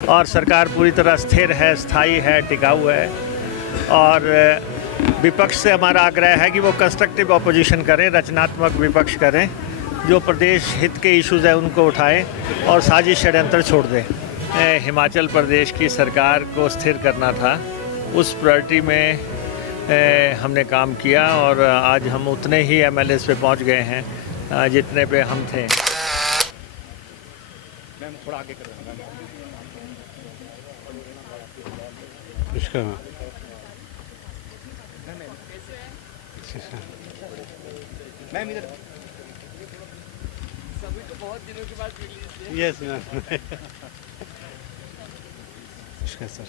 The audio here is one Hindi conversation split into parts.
और सरकार पूरी तरह स्थिर है, स्थायी है, टिकाऊ है। और विपक्ष से हमारा आग्रह है कि वो कंस्ट्रक्टिव ऑपोजिशन करें, रचनात्मक विपक्ष करें, जो प्रदेश हित के इश्यूज़ हैं उनको उठाएं और साजिश षड्यंत्र छोड़ दें। हिमाचल प्रदेश की सरकार को स्थिर करना था, उस प्रायोरिटी में हमने काम किया और आज हम उतने ही एमएलएस पे पहुंच गए हैं जितने पे हम थे। मैम थोड़ा आगे करो मैम। इसका मैम इधर सभी तो बहुत दिनों के बाद मिली है। Yes ma'am. इसका सर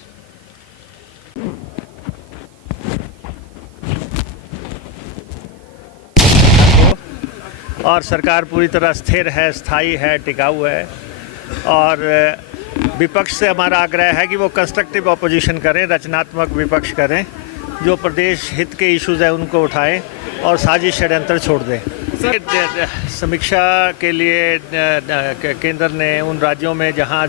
और सरकार पूरी तरह स्थिर है, स्थायी है, टिकाऊ है। और विपक्ष से हमारा आग्रह है कि वो कंस्ट्रक्टिव ऑपोजिशन करें, रचनात्मक विपक्ष करें, जो प्रदेश हित के इश्यूज़ हैं उनको उठाएं और साजिश षड्यंत्र छोड़ दें। समीक्षा के लिए केंद्र ने उन राज्यों में जहां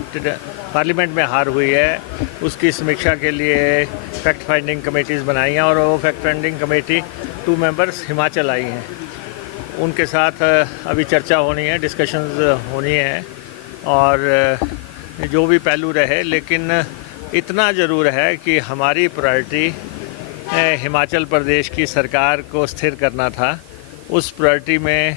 पार्लियामेंट में हार हुई है उसकी समीक्षा के लिए फैक्ट फाइंडिंग कमेटीज़ बनाई हैं और वो fact finding committee 2 members Himachal आई हैं। उनके साथ अभी चर्चा होनी है, डिस्कशंस होनी है और जो भी पहलू रहे, लेकिन इतना ज़रूर है कि हमारी प्रायोरिटी हिमाचल प्रदेश की सरकार को स्थिर करना था। उस प्रायोरिटी में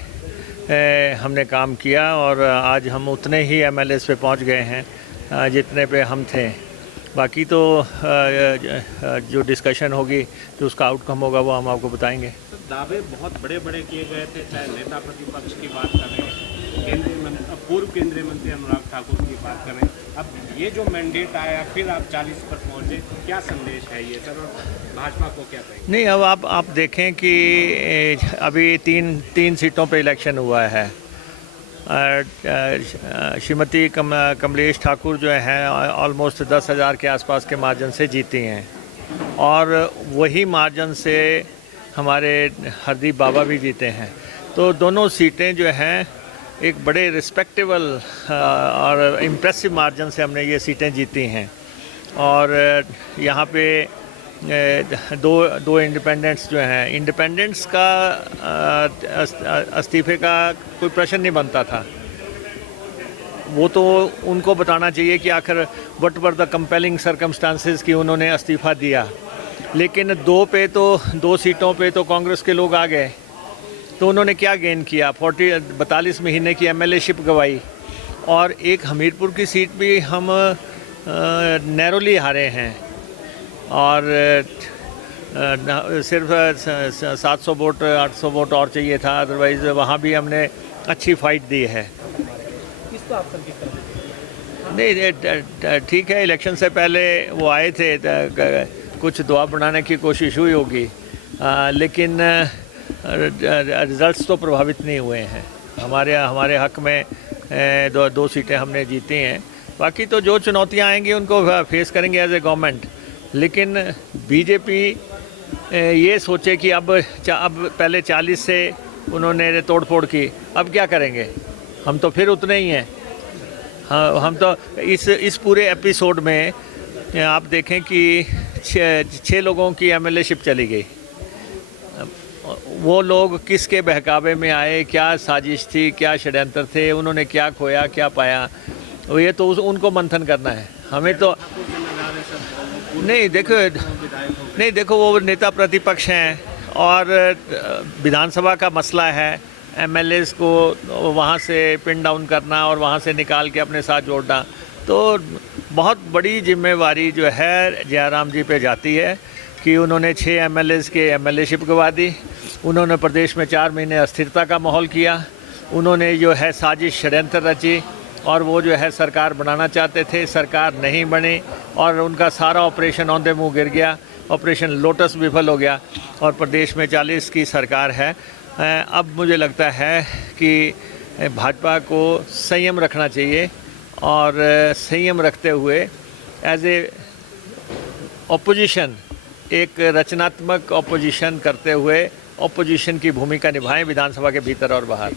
हमने काम किया और आज हम उतने ही एमएलएस पे पहुंच गए हैं जितने पे हम थे। बाकी तो जो डिस्कशन होगी, जो उसका आउटकम होगा, वो हम आपको बताएंगे। तो दावे बहुत बड़े बड़े किए गए थे, चाहे नेता प्रतिपक्ष की बात करें, पूर्व केंद्रीय मंत्री अनुराग ठाकुर की बात करें। अब ये जो मैंडेट आया, फिर आप 40 पर पहुंचे, क्या संदेश है ये सर, और भाजपा को क्या कहेंगे? नहीं, अब आप देखें कि अभी तीन सीटों पे इलेक्शन हुआ है। श्रीमती कमलेश ठाकुर जो हैं ऑलमोस्ट 10,000 के आसपास के मार्जिन से जीती हैं और वही मार्जिन से हमारे हरदीप बाबा भी जीते हैं। तो दोनों सीटें जो हैं एक बड़े रिस्पेक्टेबल और इम्प्रेसिव मार्जिन से हमने ये सीटें जीती हैं। और यहाँ पे दो इंडिपेंडेंट्स जो हैं, इंडिपेंडेंट्स का इस्तीफे का कोई प्रश्न नहीं बनता था। वो तो उनको बताना चाहिए कि आखिर what were the compelling circumstances कि उन्होंने इस्तीफा दिया। लेकिन 2 सीटों पे तो कांग्रेस के लोग आ गए, तो उन्होंने क्या गेन किया? 42 महीने की एमएलएशिप गवाई और एक हमीरपुर की सीट भी हम नैरोली हारे हैं और सिर्फ 700 वोट 800 वोट और चाहिए था, अदरवाइज़ वहाँ भी हमने अच्छी फाइट दी है। किसको आप किस तरह? नहीं, ठीक है, इलेक्शन से पहले वो आए थे, कुछ दुआ बनाने की कोशिश हुई होगी, लेकिन रिज़ल्ट्स तो प्रभावित नहीं हुए हैं। हमारे हक में 2 सीटें हमने जीती हैं। बाकी तो जो चुनौतियां आएंगी उनको फेस करेंगे एज ए गवर्नमेंट। लेकिन बीजेपी ये सोचे कि अब पहले 40 से उन्होंने तोड़फोड़ की, अब क्या करेंगे? हम तो फिर उतने ही हैं। हाँ, हम तो इस पूरे एपिसोड में आप देखें कि 6 लोगों की एमएलएशिप चली गई। वो लोग किसके बहकावे में आए, क्या साजिश थी, क्या षड्यंत्र थे, उन्होंने क्या खोया, क्या पाया, ये तो उनको मंथन करना है। हमें तो नहीं देखो वो नेता प्रतिपक्ष हैं और विधानसभा का मसला है, एमएलएस को वहाँ से पिन डाउन करना और वहाँ से निकाल के अपने साथ जोड़ना। तो बहुत बड़ी जिम्मेवारी जो है जयराम जी पे जाती है कि उन्होंने 6 एमएलएस के एमएलएशिप गवा दी। उन्होंने प्रदेश में 4 महीने अस्थिरता का माहौल किया। उन्होंने जो है साजिश षड्यंत्र रची और वो जो है सरकार बनाना चाहते थे, सरकार नहीं बनी और उनका सारा ऑपरेशन औंधे मुँह गिर गया। ऑपरेशन लोटस विफल हो गया और प्रदेश में 40 की सरकार है। अब मुझे लगता है कि भाजपा को संयम रखना चाहिए और संयम रखते हुए एज ए ऑपोजिशन, एक रचनात्मक ऑपोजिशन करते हुए ऑपोजिशन की भूमिका निभाएं विधानसभा के भीतर और बाहर।